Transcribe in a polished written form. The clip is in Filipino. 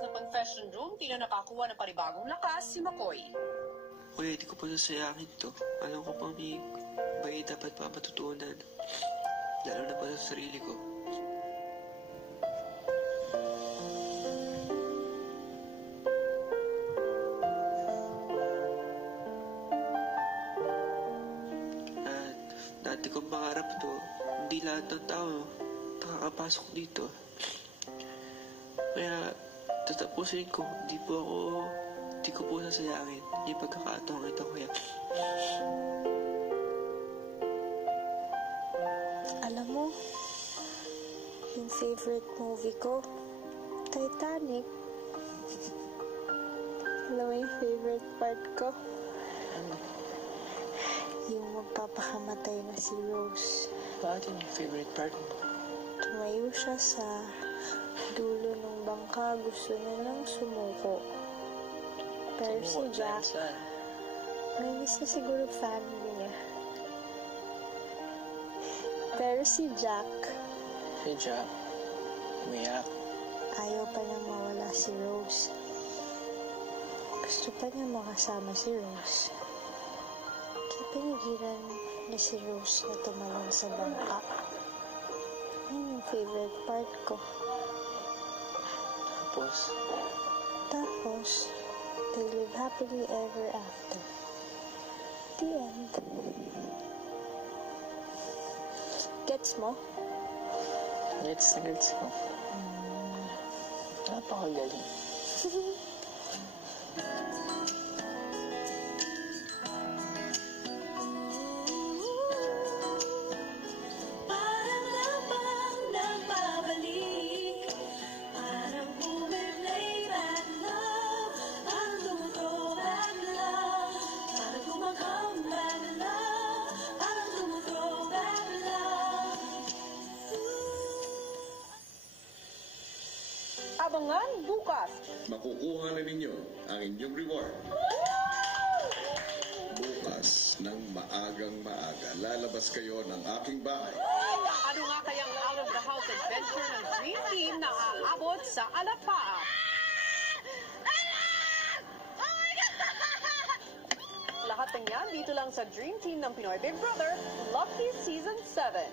ng confession room, di na nakakuha ng panibagong lakas si McCoy. Kuya, di ko pa nasayangin to. Alam ko pang may dapat pa matutunan. Lalo na pa sa sarili ko. At dati kong pangarap to, hindi lahat ng tao nakakapasok dito. Kaya tatapusin ko, di ko po sasayangin yung pagkakataong ito, kuya. Alam mo, yung favorite movie ko, Titanic. Alam mo yung favorite part ko? Yung magpapakamatay na si Rose. Bakit yung favorite part mo? Tumayo siya sa dulo ng bangka, gusto niya nang sumuko. Pero si Jack, namiss na siguro family niya. Pero si Jack, umiyak. ayaw pa niyang mawala si Rose. Gusto pa niya makasama si Rose. Kaya pinigilan niya si Rose na tumalon sa bangka. Yun yung favorite part ko. Tapos, they live happily ever after. The end. Gets mo? Gets ko. Napakagaling. Abangan bukas. Makukuha na ninyo ang inyong reward. Bukas ng maagang maaga, lalabas kayo ng aking bahay. Ano nga kayang out-of-the-house adventure ng Dream Team na aabot sa Alapaa? Lahat ng yan dito lang sa Dream Team ng Pinoy Big Brother, Lucky Season 7.